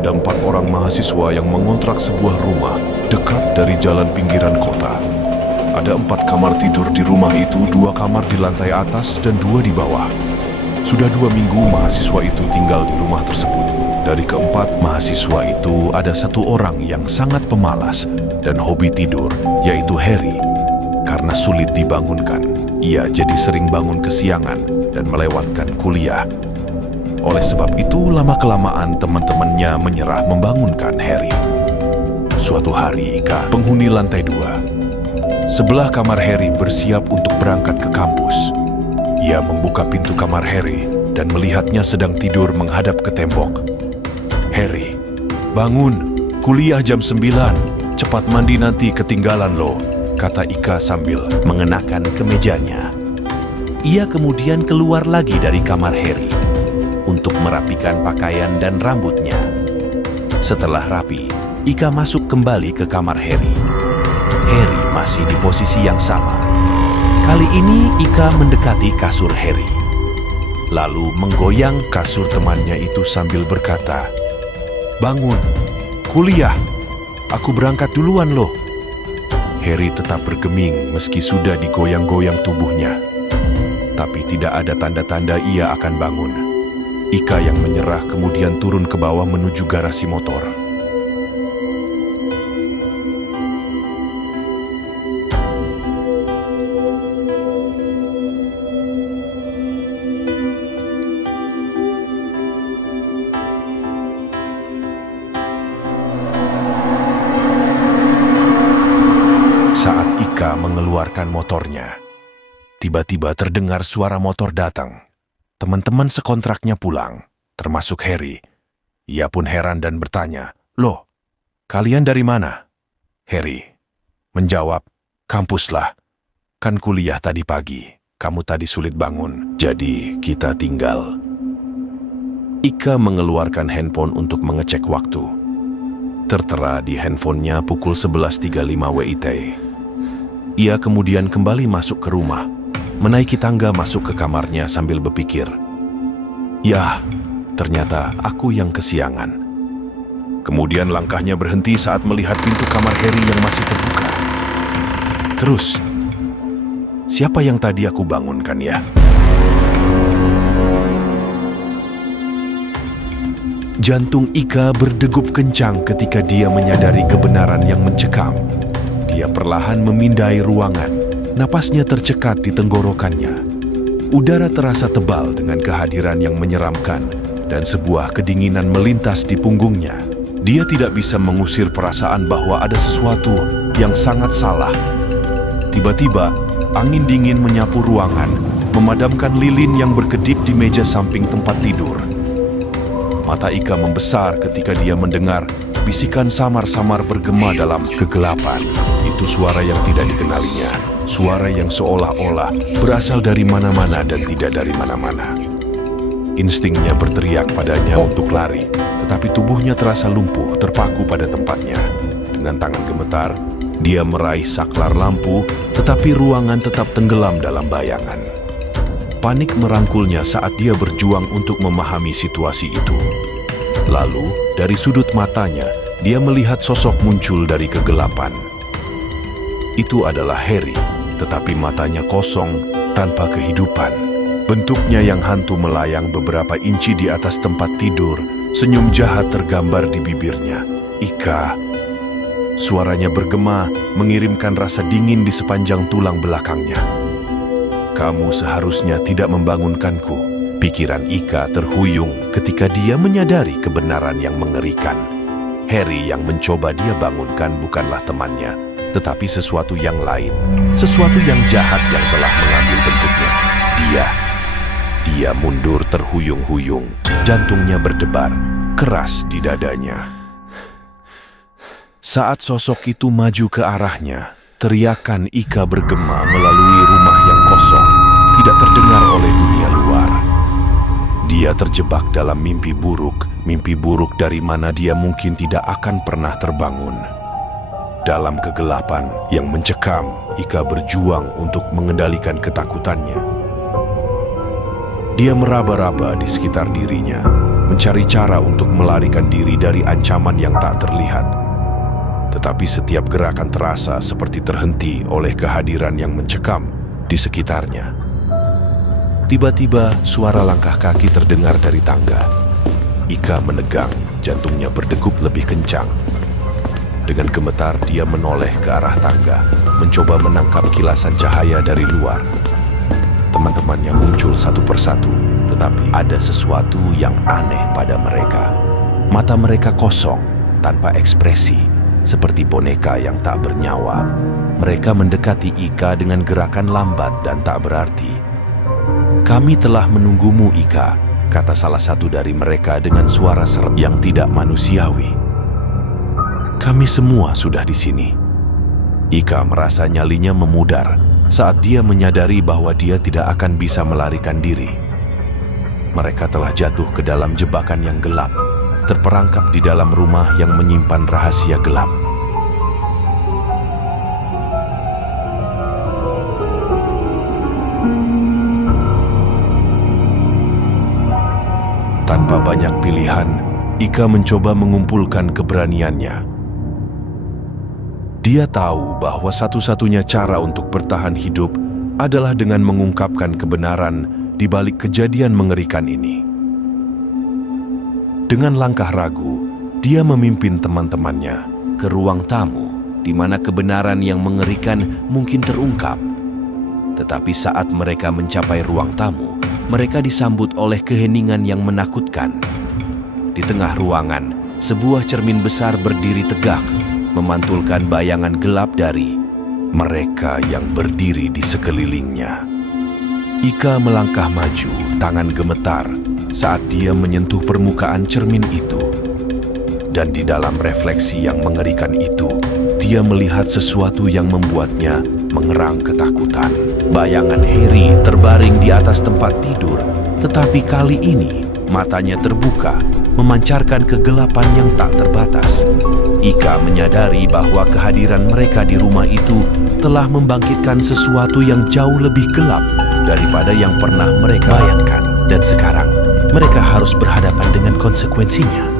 ada 4 orang mahasiswa yang mengontrak sebuah rumah dekat dari jalan pinggiran kota. Ada 4 kamar tidur di rumah itu, 2 kamar di lantai atas dan 2 di bawah. Sudah 2 minggu mahasiswa itu tinggal di rumah tersebut. Dari keempat mahasiswa itu ada 1 orang yang sangat pemalas dan hobi tidur, yaitu Harry. Karena sulit dibangunkan, ia jadi sering bangun kesiangan dan melewatkan kuliah. Oleh sebab itu, lama-kelamaan teman-temannya menyerah membangunkan Harry. Suatu hari, Ika, penghuni lantai 2, sebelah kamar Harry bersiap untuk berangkat ke kampus. Ia membuka pintu kamar Harry dan melihatnya sedang tidur menghadap ke tembok. "Harry, bangun, kuliah jam 9, cepat mandi nanti ketinggalan loh," kata Ika sambil mengenakan kemejanya. Ia kemudian keluar lagi dari kamar Harry untuk merapikan pakaian dan rambutnya. Setelah rapi, Ika masuk kembali ke kamar Harry. Harry masih di posisi yang sama. Kali ini Ika mendekati kasur Harry, lalu menggoyang kasur temannya itu sambil berkata, "Bangun, kuliah, aku berangkat duluan loh." Harry tetap bergeming meski sudah digoyang-goyang tubuhnya. Tapi tidak ada tanda-tanda ia akan bangun. Ika yang menyerah kemudian turun ke bawah menuju garasi motor. Saat Ika mengeluarkan motornya, tiba-tiba terdengar suara motor datang. Teman-teman sekontraknya pulang, termasuk Harry. Ia pun heran dan bertanya, "Loh, kalian dari mana?" Harry menjawab, "Kampus lah. Kan kuliah tadi pagi. Kamu tadi sulit bangun, jadi kita tinggal." Ika mengeluarkan handphone untuk mengecek waktu. Tertera di handphonenya pukul 11.35 WIT. Ia kemudian kembali masuk ke rumah, menaiki tangga masuk ke kamarnya sambil berpikir, "Yah, ternyata aku yang kesiangan." Kemudian langkahnya berhenti saat melihat pintu kamar Harry yang masih terbuka. Terus, siapa yang tadi aku bangunkan ya? Jantung Ika berdegup kencang ketika dia menyadari kebenaran yang mencekam. Dia perlahan memindai ruangan. Napasnya tercekat di tenggorokannya. Udara terasa tebal dengan kehadiran yang menyeramkan dan sebuah kedinginan melintas di punggungnya. Dia tidak bisa mengusir perasaan bahwa ada sesuatu yang sangat salah. Tiba-tiba, angin dingin menyapu ruangan, memadamkan lilin yang berkedip di meja samping tempat tidur. Mata Ika membesar ketika dia mendengar bisikan samar-samar bergema dalam kegelapan. Itu suara yang tidak dikenalinya, suara yang seolah-olah berasal dari mana-mana dan tidak dari mana-mana. Instingnya berteriak padanya untuk lari, tetapi tubuhnya terasa lumpuh, terpaku pada tempatnya. Dengan tangan gemetar, dia meraih saklar lampu, tetapi ruangan tetap tenggelam dalam bayangan. Panik merangkulnya saat dia berjuang untuk memahami situasi itu. Lalu, dari sudut matanya, dia melihat sosok muncul dari kegelapan. Itu adalah Harry, tetapi matanya kosong, tanpa kehidupan. Bentuknya yang hantu melayang beberapa inci di atas tempat tidur, senyum jahat tergambar di bibirnya. "Ika." Suaranya bergema, mengirimkan rasa dingin di sepanjang tulang belakangnya. "Kamu seharusnya tidak membangunkanku." Pikiran Ika terhuyung ketika dia menyadari kebenaran yang mengerikan. Harry yang mencoba dia bangunkan bukanlah temannya, tetapi sesuatu yang lain, sesuatu yang jahat yang telah mengambil bentuknya. Dia mundur terhuyung-huyung, jantungnya berdebar keras di dadanya. Saat sosok itu maju ke arahnya, teriakan Ika bergema melalui rumah yang kosong, tidak terdengar oleh dunia luar. Dia terjebak dalam mimpi buruk dari mana dia mungkin tidak akan pernah terbangun. Dalam kegelapan yang mencekam, Ika berjuang untuk mengendalikan ketakutannya. Dia meraba-raba di sekitar dirinya, mencari cara untuk melarikan diri dari ancaman yang tak terlihat. Tetapi setiap gerakan terasa seperti terhenti oleh kehadiran yang mencekam di sekitarnya. Tiba-tiba suara langkah kaki terdengar dari tangga. Ika menegang, jantungnya berdegup lebih kencang. Dengan gemetar dia menoleh ke arah tangga, mencoba menangkap kilasan cahaya dari luar. Teman-temannya muncul satu persatu, tetapi ada sesuatu yang aneh pada mereka. Mata mereka kosong, tanpa ekspresi, seperti boneka yang tak bernyawa. Mereka mendekati Ika dengan gerakan lambat dan tak berarti. "Kami telah menunggumu, Ika," kata salah satu dari mereka dengan suara serak yang tidak manusiawi. "Kami semua sudah di sini." Ika merasa nyalinya memudar saat dia menyadari bahwa dia tidak akan bisa melarikan diri. Mereka telah jatuh ke dalam jebakan yang gelap, terperangkap di dalam rumah yang menyimpan rahasia gelap. Tanpa banyak pilihan, Ika mencoba mengumpulkan keberaniannya. Dia tahu bahwa satu-satunya cara untuk bertahan hidup adalah dengan mengungkapkan kebenaran di balik kejadian mengerikan ini. Dengan langkah ragu, dia memimpin teman-temannya ke ruang tamu, di mana kebenaran yang mengerikan mungkin terungkap. Tetapi saat mereka mencapai ruang tamu, mereka disambut oleh keheningan yang menakutkan. Di tengah ruangan, sebuah cermin besar berdiri tegak, memantulkan bayangan gelap dari mereka yang berdiri di sekelilingnya. Ika melangkah maju, tangan gemetar saat dia menyentuh permukaan cermin itu. Dan di dalam refleksi yang mengerikan itu, dia melihat sesuatu yang membuatnya mengerang ketakutan. Bayangan Harry terbaring di atas tempat tidur, tetapi kali ini matanya terbuka, memancarkan kegelapan yang tak terbatas. Ika menyadari bahwa kehadiran mereka di rumah itu telah membangkitkan sesuatu yang jauh lebih gelap daripada yang pernah mereka bayangkan. Dan sekarang, mereka harus berhadapan dengan konsekuensinya.